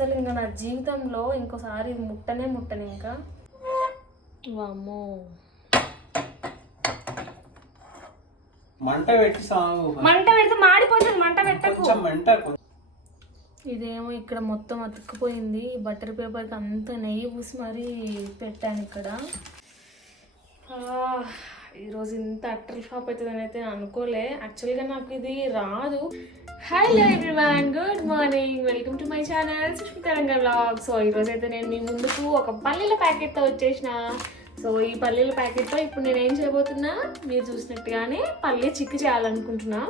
అస్సలు ఇంకా నా జీవితంలో ఇంకోసారి ముట్టనే ముట్టను ఇంకా. వామ్మో. మంట పెట్టి సాగు మంట పెడితే మాడిపోతుంది మంట పెట్టకు. మంట ఇదేమో ఇక్కడ మొత్తం అతుక్కుపోయింది. బటర్ పేపర్కి అంత నెయ్యి పూసి మరీ పెట్టాను ఇక్కడ. ఆ, ఈరోజు ఇంత అట్టర్ షాప్ అవుతుందని అయితే అనుకోలే. యాక్చువల్గా నాకు ఇది రాదు. Hello everyone good morning welcome to my channel Sushmitaranga blog so ఈరోజు అయితే నేను మీ ముందుకు ఒక పల్లీల ప్యాకెట్తో వచ్చేసిన. సో ఈ పల్లీల ప్యాకెట్తో ఇప్పుడు నేను ఏం చేయబోతున్నా? మీరు చూసినట్టుగానే పల్లీ చిక్కి చేయాలనుకుంటున్నా.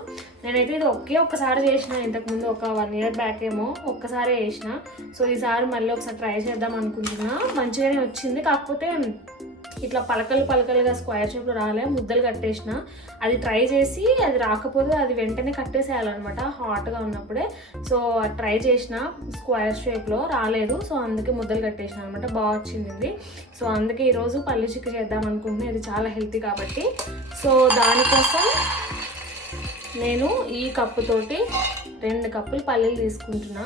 నేనైతే ఇది ఒకే ఒక్కసారి చేసిన. ఇంతకుముందు ఒక వన్ ఇయర్ బ్యాక్ ఏమో ఒక్కసారే చేసిన. సో ఈసారి మళ్ళీ ఒకసారి ట్రై చేద్దాం అనుకుంటున్నా. మంచిగానే వచ్చింది. కాకపోతే ఇట్లా పలకలు పలకలుగా స్క్వేర్ షేప్లో రాలే ముద్దలు కట్టేసిన. అది ట్రై చేసి అది రాకపోతే అది వెంటనే కట్టేసేయాలన్నమాట హాట్గా ఉన్నప్పుడే. సో ట్రై చేసిన స్క్వేర్ షేప్లో రాలేదు. సో అందుకే ముద్దలు కట్టేసిన అనమాట బాగా వచ్చింది సో అందుకే ఈరోజు పల్లి చిక్క చేద్దాం అనుకుంటున్నాను ఇది చాలా హెల్తీ కాబట్టి. సో దానికోసం నేను ఈ కప్పుతోటి రెండు కప్పులు పల్లీలు తీసుకుంటున్నా.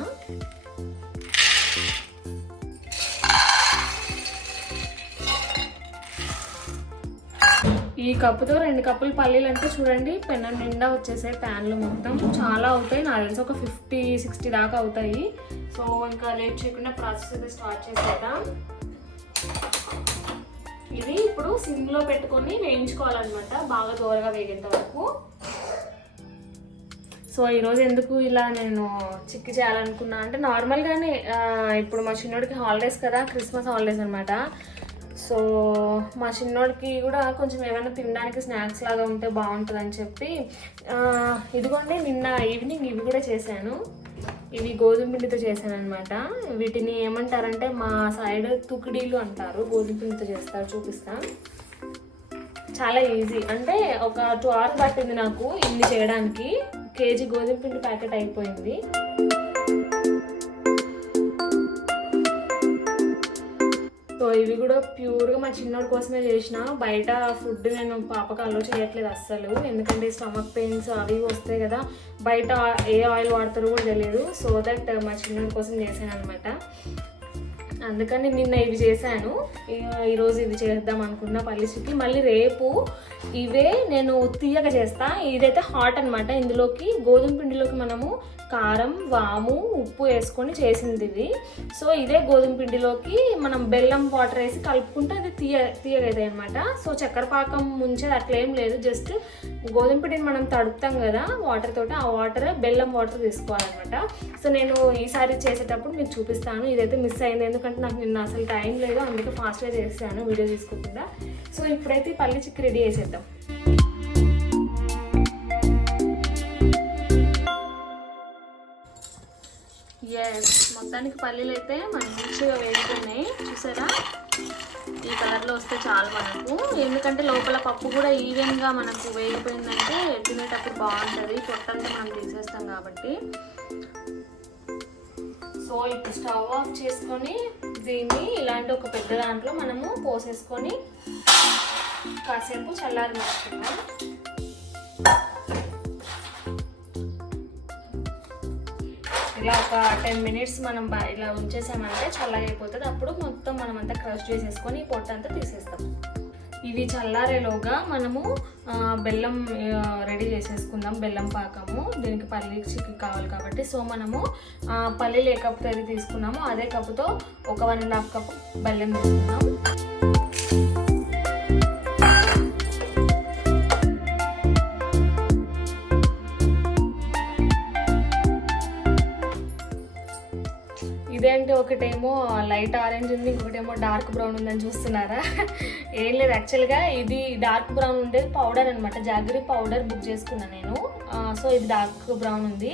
ఈ కప్పుతో రెండు కప్పులు పల్లీలు అంటే చూడండి పెన్న నిండా వచ్చేసాయి ప్యాన్లు మొత్తం. చాలా అవుతాయి నాకు తెలిసి ఒక ఫిఫ్టీ సిక్స్టీ దాకా అవుతాయి. సో ఇంకా లేట్ చేయకుండా ప్రాసెస్ అయితే స్టార్ట్ చేసేద్దాం. ఇది ఇప్పుడు సిమ్లో పెట్టుకొని వేయించుకోవాలన్నమాట బాగా దూరగా వేగేంత వరకు. సో ఈరోజు ఎందుకు ఇలా నేను చిక్కి చేయాలనుకున్నా అంటే నార్మల్గానే ఇప్పుడు మా చిన్నోడికి హాలిడేస్ కదా క్రిస్మస్ హాలిడేస్ అనమాట సో మా చిన్నోడికి కూడా కొంచెం ఏమైనా తినడానికి స్నాక్స్ లాగా ఉంటే బాగుంటుంది అని చెప్పి ఇదిగోండి నిన్న ఈవినింగ్ ఇవి కూడా చేశాను. ఇవి గోధుమ పిండితో చేశాను అనమాట వీటిని ఏమంటారంటే మా సైడ్ తుకిడీలు అంటారు. గోధుమ పిండితో చేస్తారు చూపిస్తాను చాలా ఈజీ. అంటే ఒక టూ అవర్స్ పట్టింది నాకు ఇన్ని చేయడానికి. కేజీ గోధుమ పిండి ప్యాకెట్ అయిపోయింది. ఇవి కూడా ప్యూర్గా మా చిన్నోడి కోసమే చేసిన. బయట ఫుడ్ నేను పాపకు అలో చేయట్లేదు అస్సలు. ఎందుకంటే స్టమక్ పెయిన్స్ అవి వస్తాయి కదా. బయట ఏ ఆయిల్ వాడతారో కూడా తెలియదు. సో దట్ మా చిన్నోడి కోసం చేశాను అనమాట అందుకని నిన్న ఇవి చేశాను. ఈరోజు ఇది చేద్దాం అనుకున్న పల్లి చిక్కి మళ్ళీ రేపు ఇవే నేను తీయగా చేస్తా. ఇదైతే హాట్ అన్నమాట. ఇందులోకి గోధుమ పిండిలోకి మనము కారం వాము ఉప్పు వేసుకొని చేసింది ఇది. సో ఇదే గోధుమ పిండిలోకి మనం బెల్లం వాటర్ వేసి కలుపుకుంటే అది తీయ తీయగైతాయి అనమాట సో చక్కెర పాకం ముంచేది అట్లేం లేదు. జస్ట్ గోధుమ పిండిని మనం తడుపుతాం కదా వాటర్ తోటి ఆ వాటర్ బెల్లం వాటర్ తీసుకోవాలన్నమాట. సో నేను ఈసారి చేసేటప్పుడు మీకు చూపిస్తాను. ఇదైతే మిస్ అయింది. ఎందుకంటే నాకు నిన్న అసలు టైం లేదు అందుకే ఫాస్ట్గా చేస్తాను వీడియో తీసుకోకుండా. సో ఇప్పుడైతే పల్లి చిక్కి రెడీ చేసేద్దాం. ఎస్ మొత్తానికి పల్లీలు అయితే మంచిగా వేగుతున్నాయి. చూసారా? ఈ కలర్లో వస్తే చాలు మనకు. ఎందుకంటే లోపల పప్పు కూడా ఈవెన్గా మనకు వేగిపోయిందంటే తినేటప్పుడు బాగుంటుంది. పొట్టంతా మనం తీసేస్తాం కాబట్టి. సో ఇప్పుడు స్టవ్ ఆఫ్ చేసుకొని దీన్ని ఇలాంటి ఒక పెద్ద దాంట్లో మనము పోసేసుకొని కాసేపు చల్లారి మార్చుకుందాం ఇలా ఒక టెన్ మినిట్స్ మనం ఇలా ఉంచేసామంటే చల్లగా అయిపోతుంది. అప్పుడు మొత్తం మనం అంతా క్రష్ చేసేసుకొని ఈ పొట్టు అంతా తీసేస్తాం. ఇవి చల్లారేలోగా మనము బెల్లం రెడీ చేసేసుకుందాం బెల్లం పాకము. దీనికి పల్లి చికెన్ కావాలి కాబట్టి. సో మనము ఆ, పల్లీలు ఏ కప్పుతో అయితే తీసుకున్నామో అదే కప్పుతో ఒక వన్ అండ్ హాఫ్ కప్ బెల్లం తీసుకుందాం. ఏంటంటే ఒకటేమో లైట్ ఆరెంజ్ ఉంది ఇంకొకటేమో డార్క్ బ్రౌన్ ఉందని చూస్తున్నారా? ఏం లేదు యాక్చువల్గా ఇది డార్క్ బ్రౌన్ ఉండేది పౌడర్ అనమాట జాగరి పౌడర్ బుక్ చేసుకున్నాను నేను. సో ఇది డార్క్ బ్రౌన్ ఉంది.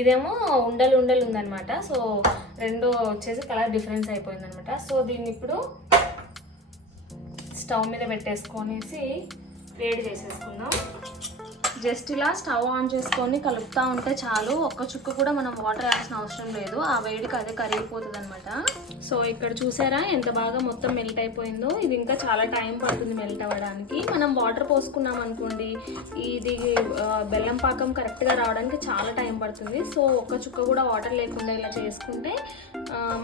ఇదేమో ఉండలు ఉండలు ఉందనమాట సో రెండు వచ్చేసి కలర్ డిఫరెన్స్ అయిపోయింది అనమాట సో దీన్ని ఇప్పుడు స్టవ్ మీద పెట్టేసుకొనేసి వేడి చేసేసుకుందాం. జస్ట్ ఇలా స్టవ్ ఆన్ చేసుకొని కలుపుతూ ఉంటే చాలు. ఒక్క చుక్క కూడా మనం వాటర్ వేయాల్సిన అవసరం లేదు. ఆ వేడికి అదే కరిగిపోతుంది అనమాట సో ఇక్కడ చూసారా ఎంత బాగా మొత్తం మెల్ట్ అయిపోయిందో. ఇది ఇంకా చాలా టైం పడుతుంది మెల్ట్ అవ్వడానికి. మనం వాటర్ పోసుకున్నాం అనుకోండి ఇది బెల్లం పాకం కరెక్ట్గా రావడానికి చాలా టైం పడుతుంది. సో ఒక్క చుక్క కూడా వాటర్ లేకుండా ఇలా చేసుకుంటే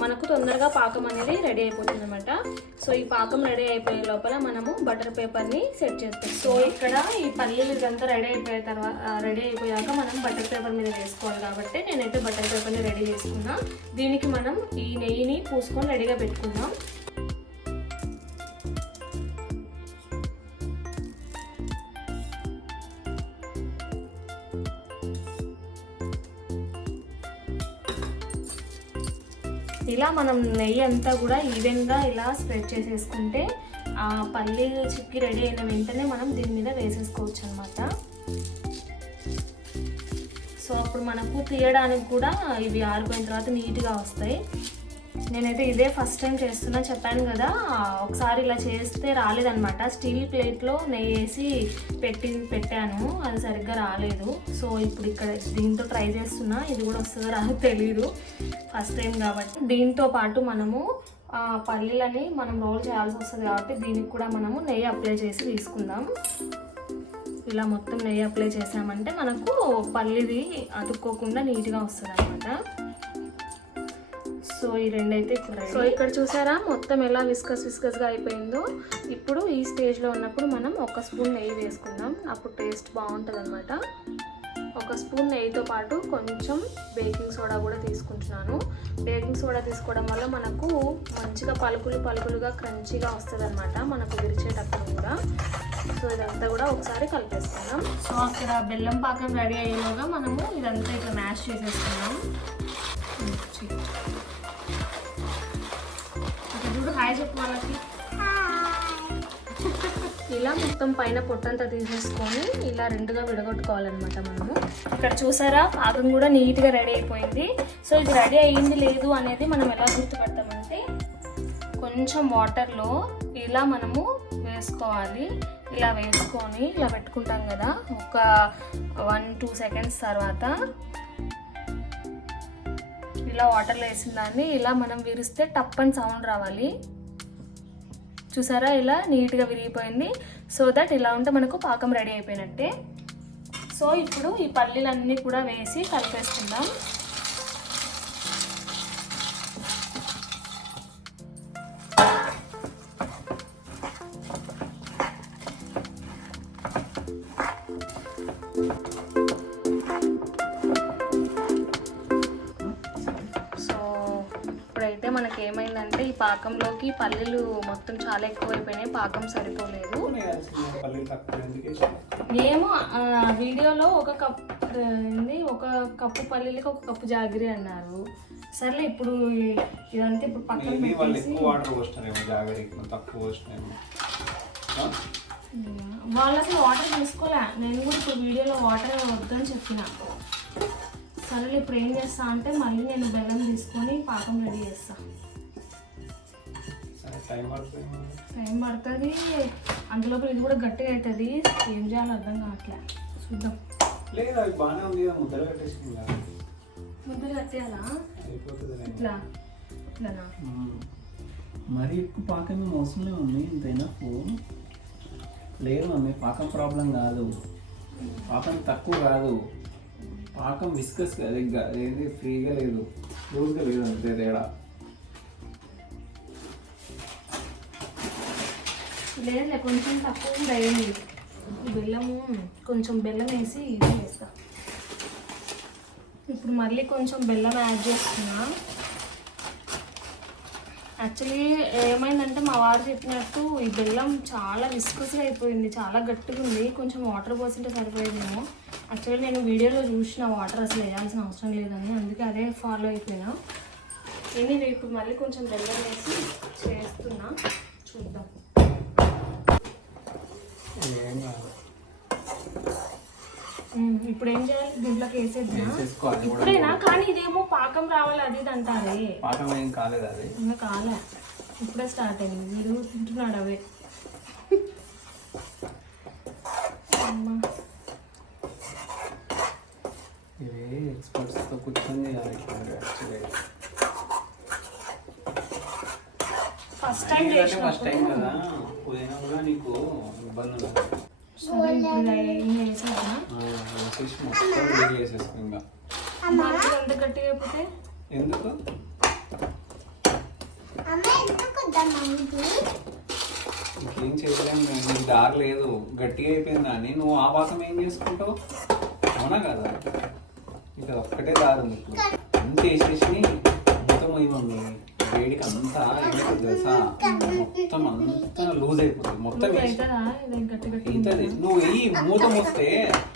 మనకు తొందరగా పాకం అనేది రెడీ అయిపోతుంది అనమాట సో ఈ పాకం రెడీ అయిపోయే లోపల మనము బటర్ పేపర్ని సెట్ చేస్తాం. సో ఇక్కడ ఈ పల్లీలు ఇదంతా రెడీ అయిపోయే తర్వాత రెడీ అయిపోయాక మనం బటర్ పేపర్ మీద వేసుకోవాలి కాబట్టి నేనైతే బటర్ పేపర్ని రెడీ చేసుకున్నా. దీనికి మనం ఈ నెయ్యిని పూసుకొని రెడీగా పెట్టుకుందాం. ఇలా మనం నెయ్యి అంతా కూడా ఈవెన్గా ఇలా స్ప్రెడ్ చేసేసుకుంటే ఆ పల్లీలు చిక్కి రెడీ అయిన వెంటనే మనం దీని మీద వేసేసుకోవచ్చు అనమాట సో అప్పుడు మనకు తీయడానికి కూడా ఇవి ఆరిపోయిన తర్వాత నీట్గా వస్తాయి. నేనైతే ఇదే ఫస్ట్ టైం చేస్తున్నా చెప్పాను కదా ఒకసారి ఇలా చేస్తే రాలేదనమాట స్టీల్ ప్లేట్లో నెయ్యి వేసి పెట్టి పెట్టాను అది సరిగ్గా రాలేదు. సో ఇప్పుడు ఇక్కడ దీంతో ట్రై చేస్తున్నా ఇది కూడా వస్తుందో రాదు తెలియదు ఫస్ట్ టైం కాబట్టి. దీంతో పాటు మనము పల్లీలని మనం రోల్ చేయాల్సి వస్తుంది కాబట్టి దీనికి కూడా మనము నెయ్యి అప్లై చేసి తీసుకుందాం. ఇలా మొత్తం నెయ్యి అప్లై చేసామంటే మనకు పల్లిది అతుక్కోకుండా నీట్గా వస్తుంది అనమాట సో ఈ రెండైతే సో ఇక్కడ చూసారా? మొత్తం ఎలా విస్కస్ విస్కస్గా అయిపోయిందో? ఇప్పుడు ఈ స్టేజ్లో ఉన్నప్పుడు మనం ఒక స్పూన్ నెయ్యి వేసుకుందాం. అప్పుడు టేస్ట్ బాగుంటుంది అనమాట ఒక స్పూన్ నెయ్యితో పాటు కొంచెం బేకింగ్ సోడా కూడా తీసుకుంటున్నాను. బేకింగ్ సోడా తీసుకోవడం వల్ల మనకు మంచిగా పలుకులు పలుకులుగా క్రంచీగా వస్తుంది అనమాట మనకు విరిచేటప్పుడు కూడా. సో ఇదంతా కూడా ఒకసారి కలిపేసుకుందాం. సో అక్కడ బెల్లం పాకం రెడీ అయ్యేలోగా మనము ఇదంతా ఇట్లా మ్యాష్ చేసేసుకుందాం. ఇక్కడ చూడు హాయ్ చెప్పు వాళ్ళకి. ఇలా మొత్తం పైన పొట్టంతా తీసేసుకొని ఇలా రెండుగా విడగొట్టుకోవాలన్నమాట మనము. ఇక్కడ చూసారా? పాకం కూడా నీట్గా రెడీ అయిపోయింది. సో ఇది రెడీ అయ్యింది లేదు అనేది మనం ఎలా గుర్తుపడతామంటే కొంచెం వాటర్లో ఇలా మనము వేసుకోవాలి. ఇలా వేసుకొని ఇలా పెట్టుకుంటాం కదా ఒక వన్ టూ సెకండ్స్ తర్వాత. ఇలా వాటర్లో వేసిన దాన్ని ఇలా మనం విరిస్తే టప్ అని సౌండ్ రావాలి. చూసారా? ఇలా నీట్గా విరిగిపోయింది. సో దట్ ఇలా ఉంటే మనకు పాకం రెడీ అయిపోయినట్టే. సో ఇప్పుడు ఈ పల్లీలన్నీ కూడా వేసి కలిపేసుకుందాం. పాకంలోకి పల్లీలు మొత్తం చాలా ఎక్కువైపోయినాయి పాకం సరిపోలేదు. ఆ, వీడియోలో ఒక కప్ ఏంది ఒక కప్పు పల్లీలకి ఒక కప్పు జాగిరి అన్నారు. సర్లే ఇప్పుడు ఇదంతా ఇప్పుడు పక్కన వాళ్ళు ఎక్కువ అసలు వాటర్ తీసుకోలే. నేను కూడా ఇప్పుడు వీడియోలో వాటర్ వద్దని చెప్పిన. సరే ఇప్పుడు ఏం చేస్తా అంటే మళ్ళీ నేను బెల్లం తీసుకొని పాకం రెడీ చేస్తా. సరే టైం పడుతుంది. టైం పడుతుంది. అందులో ఇది కూడా గట్టిగా అవుతుంది. ఏం చేయాలో అర్థం కావట్లే. చూద్దాం. లేదు అది బాగానే ఉంది కదా ముద్దలు కట్టేసింది కదా. ముద్దలు కట్టేయాలా? ఇట్లా. ఇట్లానా? మరి ఎక్కువ పాకం అవసరం మమ్మీ ఇంతైనా ఫోన్. లేదు మమ్మీ పాకం ప్రాబ్లం కాదు. పాకం తక్కువ కాదు. పాకం విస్కస్ ఏంది ఫ్రీగా లేదు. లూజ్గా లేదు అంతే తేడా. లేదులే కొంచెం తక్కువ కూడా అయ్యింది బెల్లము కొంచెం బెల్లం వేసి వేస్తా. ఇప్పుడు మళ్ళీ కొంచెం బెల్లం యాడ్ చేస్తున్నా యాక్చువల్లీ ఏమైందంటే మా వారు చెప్పినట్టు ఈ బెల్లం చాలా విస్కస్గా అయిపోయింది చాలా గట్టిగా ఉంది. కొంచెం వాటర్ పోసింటే సరిపోయేదేమో. యాక్చువల్లీ నేను వీడియోలో చూసిన వాటర్ అసలు వేయాల్సిన అవసరం లేదని అందుకే అదే ఫాలో అయిపోయినా. నేను ఇప్పుడు మళ్ళీ కొంచెం బెల్లం వేసి చేస్తున్నా. చూద్దాం. ఇప్పుడు ఏం చేయాలి దీంట్లోకి వేసేద్దా ఇప్పుడేనా కానీ ఇదేమో పాకం రావాలి అది ఇది అంటారే. పాకం ఏం కాలేదు అది. ఇంకా కాలే. ఇప్పుడే స్టార్ట్ అయింది. మీరు తింటున్నాడు అవే. ఎక్స్పర్ట్స్తో కూర్చొని చేయాలి. Actually first time first time కదా. పోయినా కూడా నీకు ఇబ్బంది ఎందుకు? ఇది? ఇంకేం చేయలేము. నీకు దారి లేదు. గట్టిగా అయిపోయింది అని నువ్వు ఆ పాకం ఏం చేసుకుంటావు? అవునా కదా? ఇక ఒక్కటే దారి నీకు అంత వేసేసి మొత్తం మమ్మీ. వేడికి అంతా తెలుసా? మొత్తం అంతా లూజ్ అయిపోతుంది. మొత్తం అవుతుందా నువ్వు వెయ్యి మూత వస్తే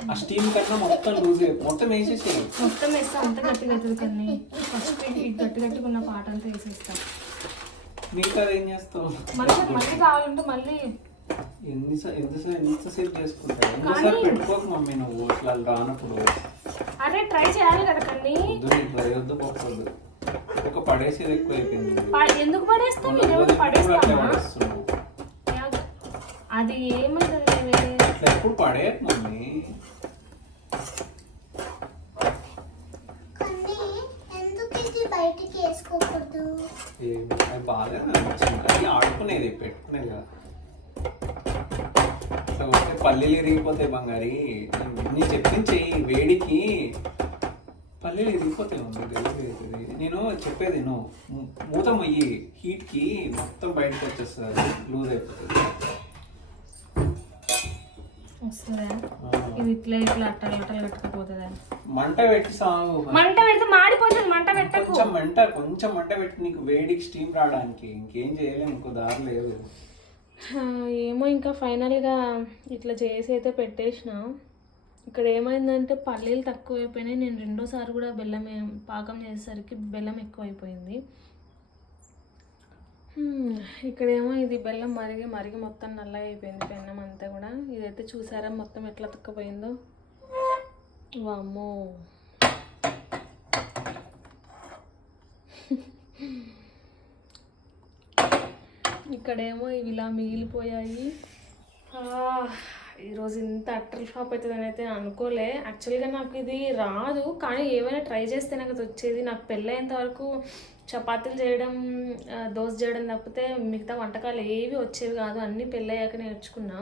ఆ స్టీమ్ కన్నా మొత్తం లూజ్ మొత్తం వేసేసి మొత్తం వేస్తే అంత గట్టిగా అవుతుంది కానీ ఫస్ట్ ఈ గట్టి గట్టిగా ఉన్న పాట అంతా వేసేస్తాం. మిగతా ఏం చేస్తావు? మళ్ళీ మళ్ళీ కావాలంటే మళ్ళీ ఎన్ని ఎంతసేపు ఎంతసేపు చేసుకుంటావు? ఎంతసేపు పెట్టుకోకు మమ్మీ నువ్వు? ఇట్లా రానప్పుడు. అరే ట్రై చేయాలి కదా కన్నీ. వద్దు నీకు వద్దు ఒక పడేసేది ఎక్కువ అయిపోయింది ఎందుకు పడేస్తాం? పడేస్తామా? అది ఇట్లా ఎప్పుడు పడే మమ్మీ. కానీ ఎందుకు ఇది బయటికి వేసుకోకూడదు? బాగా ఆడుకునేది పెట్టుకునేది కదా. పల్లీలు ఇరిగిపోతాయి బంగారి. నేను చెప్పింది చెయ్యి వేడికి. పల్లీలు అవుతుంది నేను చెప్పేది నువ్వు మూత మొయ్యి హీట్కి మొత్తం బయటకు వచ్చేస్తుంది లూజ్ అయిపోతుంది. ఇది ఇట్లా ఇట్లా అట్టలు అట్టలు కట్టుకుపోతుందా? మంట పెట్టి సాగు మంట పెడితే మాడిపోతుంది మంట పెట్టకు. కొంచెం మంట కొంచెం మంట పెట్టి నీకు వేడికి స్టీమ్ రావడానికి ఇంకేం చేయలేము ఇంకో దారి లేదు. ఏమో ఇంకా ఫైనల్గా ఇట్లా చేసి అయితే పెట్టేసిన. ఇక్కడ ఏమైందంటే పల్లీలు తక్కువ అయిపోయినాయి నేను రెండోసారి కూడా బెల్లం పాకం చేసేసరికి బెల్లం ఎక్కువ అయిపోయింది ఇక్కడేమో ఇది బెల్లం మరిగి మరిగి మొత్తం నల్లగా అయిపోయింది పెన్నం అంతా కూడా. ఇదైతే చూసారా మొత్తం ఎట్లా తక్కపోయిందో వామ్మో. ఇక్కడేమో ఇవి ఇలా మిగిలిపోయాయి. ఆ, ఈరోజు ఇంత అట్టర్ షాప్ అవుతుందని అయితే అనుకోలే. యాక్చువల్గా నాకు ఇది రాదు. కానీ ఏమైనా ట్రై చేస్తే నాకు అది వచ్చేది. నాకు పెళ్ళైనంత వరకు చపాతీలు చేయడం దోశ చేయడం తప్పితే మిగతా వంటకాలు ఏవి వచ్చేవి కాదు. అన్నీ పెళ్ళయ్యాక నేర్చుకున్నా.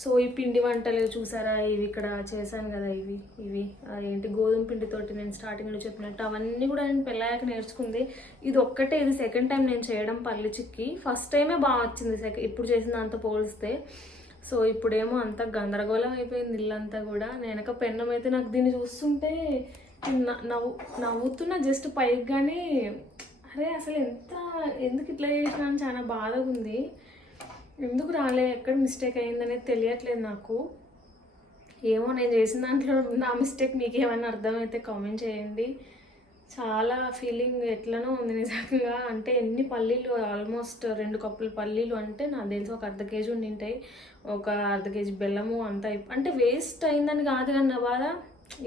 సో ఈ పిండి వంటలు చూసారా? ఇవి ఇక్కడ చేశాను కదా ఇవి ఇవి. ఏంటి గోధుమ పిండితోటి నేను స్టార్టింగ్లో చెప్పినట్టు అవన్నీ కూడా నేను పెళ్ళాక నేర్చుకుంది. ఇది ఒక్కటే ఇది సెకండ్ టైం నేను చేయడం పల్లి చిక్కి. ఫస్ట్ టైమే బాగా వచ్చింది సెకండ్ ఇప్పుడు చేసిన దాంతో పోలిస్తే. సో ఇప్పుడేమో అంత గందరగోళం అయిపోయింది ఇల్లంతా కూడా. నేనక పెన్నం అయితే నాకు దీన్ని చూస్తుంటే నవ్వు నవ్వుతున్నా జస్ట్ పైకి కానీ అరే అసలు ఎంత ఎందుకు ఇట్లా చేసినా అని చాలా బాధగా ఉంది. ఎందుకు రాలే ఎక్కడ మిస్టేక్ అయిందనేది తెలియట్లేదు నాకు. ఏమో నేను చేసిన దాంట్లో నా మిస్టేక్ మీకు ఏమైనా అర్థమైతే కామెంట్ చేయండి. చాలా ఫీలింగ్ ఎట్లనో ఉంది నిజంగా. అంటే ఎన్ని పల్లీలు ఆల్మోస్ట్ రెండు కప్పుల పల్లీలు అంటే నాకు తెలిసి ఒక అర్ధ కేజీ ఉండింటాయి ఒక అర్ధ కేజీ బెల్లము అంత అంటే వేస్ట్ అయిందని కాదు కానీ నా బాధ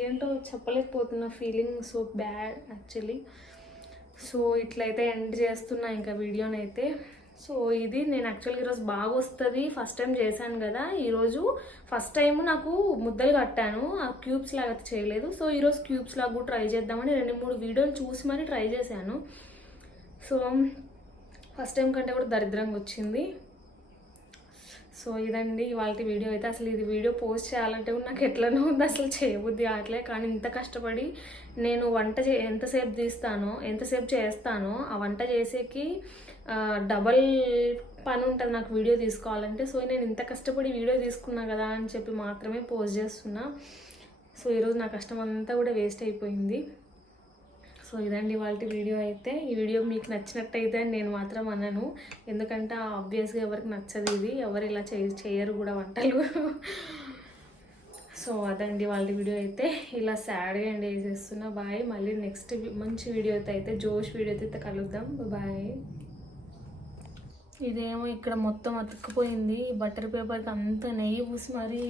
ఏంటో చెప్పలేకపోతున్నా feeling so bad actually. So ఇట్లయితే ఎండ్ చేస్తున్నా ఇంకా వీడియోనైతే. సో ఇది నేను యాక్చువల్గా ఈరోజు బాగా వస్తుంది. ఫస్ట్ టైం చేశాను కదా. ఈరోజు ఫస్ట్ టైం నాకు ముద్దలు కట్టాను. ఆ క్యూబ్స్ లాగా చేయలేదు. సో ఈరోజు క్యూబ్స్ లాగా కూడా ట్రై చేద్దామని రెండు మూడు వీడియోలు చూసి మరీ ట్రై చేశాను. సో ఫస్ట్ టైం కంటే కూడా దరిద్రంగా వచ్చింది. సో ఇదండి ఇవాళ వీడియో అయితే. అసలు ఇది వీడియో పోస్ట్ చేయాలంటే నాకు ఎట్లనో ఉంది. అసలు చేయబుద్ధి కావట్లే. కానీ ఇంత కష్టపడి నేను వంట చే ఎంతసేపు తీస్తానో ఎంతసేపు చేస్తానో ఆ వంట చేసేకి డబల్ పని ఉంటుంది నాకు వీడియో తీసుకోవాలంటే. సో నేను ఇంత కష్టపడి వీడియో తీసుకున్నా కదా అని చెప్పి మాత్రమే పోస్ట్ చేస్తున్నా. సో ఈరోజు నా కష్టం అంతా కూడా వేస్ట్ అయిపోయింది. సో ఇదండి వాళ్ళ వీడియో అయితే. ఈ వీడియో మీకు నచ్చినట్టయితే నేను మాత్రం అనను. ఎందుకంటే ఆబ్వియస్గా ఎవరికి నచ్చదు ఇది. ఎవరు ఇలా చేయ చేయరు కూడా వంటలు. సో అదండి వాళ్ళ వీడియో అయితే. ఇలా సాడ్గా ఎండ్ చేసేస్తున్నా. బాయ్ మళ్ళీ నెక్స్ట్ మంచి వీడియో అయితే అయితే జోష్ వీడియో అయితే కలుద్దాం. బాయ్ ఇదేమో ఇక్కడ మొత్తం అతుక్కుపోయింది. బటర్ పేపర్కి అంత నెయ్యి పూసి మరీ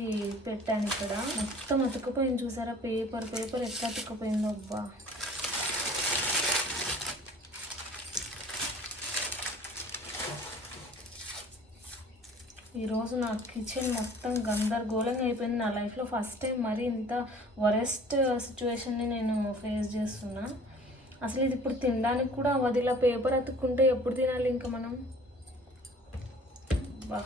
పెట్టాను ఇక్కడ. మొత్తం అతుక్కుపోయింది చూసారా? పేపర్ పేపర్ ఎట్లా అతుక్కుపోయిందో అబ్బా. ఈరోజు నా కిచెన్ మొత్తం గందరగోళంగా అయిపోయింది. నా లైఫ్లో ఫస్ట్ టైం మరీ ఇంత వరెస్ట్ సిచ్యువేషన్ని నేను ఫేస్ చేస్తున్నా. అసలు ఇది ఇప్పుడు తినడానికి కూడా అవ్వదు. ఇలా పేపర్ అతుక్కుంటే ఎప్పుడు తినాలి ఇంకా మనం? బా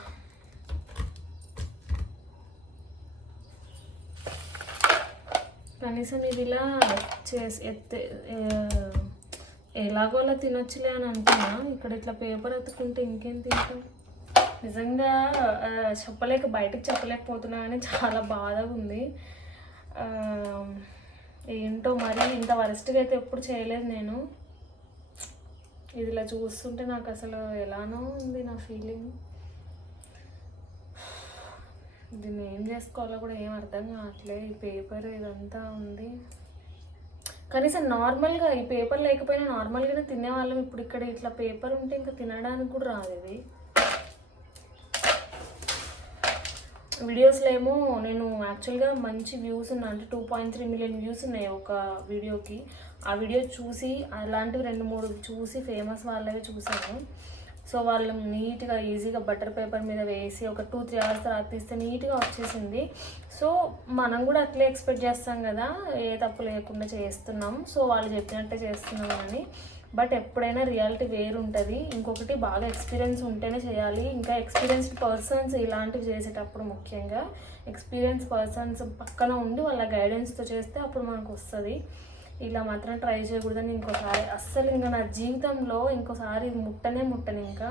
కనీసం ఇది ఇలా చేసి ఎత్తే ఎలాగోలా తినొచ్చులే అని అనుకున్నా ఇక్కడ ఇట్లా పేపర్ అతుక్కుంటే ఇంకేం తింటాం? నిజంగా చెప్పలేక బయటకు చెప్పలేకపోతున్నా కానీ చాలా బాధగా ఉంది ఏంటో మరి ఇంత వరస్ట్గా అయితే ఎప్పుడు చేయలేదు నేను. ఇదిలా చూస్తుంటే నాకు అసలు ఎలానో ఉంది నా ఫీలింగ్. దీన్ని ఏం చేసుకోవాలో కూడా ఏం అర్థం కావట్లే. ఈ పేపర్ ఇదంతా ఉంది. కనీసం నార్మల్గా ఈ పేపర్ లేకపోయినా నార్మల్గానే తినేవాళ్ళం. ఇప్పుడు ఇక్కడ ఇట్లా పేపర్ ఉంటే ఇంకా తినడానికి కూడా రాదు ఇది. వీడియోస్లో ఏమో నేను యాక్చువల్గా మంచి వ్యూస్ ఉన్నా అంటే two point three million views ఉన్నాయి ఒక వీడియోకి. ఆ వీడియో చూసి అలాంటివి రెండు మూడు చూసి ఫేమస్ వాళ్ళవి చూసాను సో వాళ్ళు నీట్గా ఈజీగా బటర్ పేపర్ మీద వేసి ఒక టూ త్రీ అవర్స్ తర్వాత తీస్తే నీట్గా వచ్చేసింది. సో మనం కూడా అట్లే ఎక్స్పెక్ట్ చేస్తాం కదా ఏ తప్పు లేకుండా చేస్తున్నాం. సో వాళ్ళు చెప్పినట్టే చేస్తున్నాం అని. బట్ ఎప్పుడైనా రియాలిటీ వేరు ఉంటుంది ఇంకొకటి బాగా ఎక్స్పీరియన్స్ ఉంటేనే చేయాలి. ఇంకా ఎక్స్పీరియన్స్డ్ పర్సన్స్ ఇలాంటివి చేసేటప్పుడు ముఖ్యంగా ఎక్స్పీరియన్స్ పర్సన్స్ పక్కన ఉండి వాళ్ళ గైడెన్స్తో చేస్తే అప్పుడు మనకు వస్తుంది ఇలా మాత్రం ట్రై చేయకూడదని ఇంకోసారి. అస్సలు ఇంకా నా జీవితంలో ఇంకోసారి ముట్టనే ముట్టను ఇంకా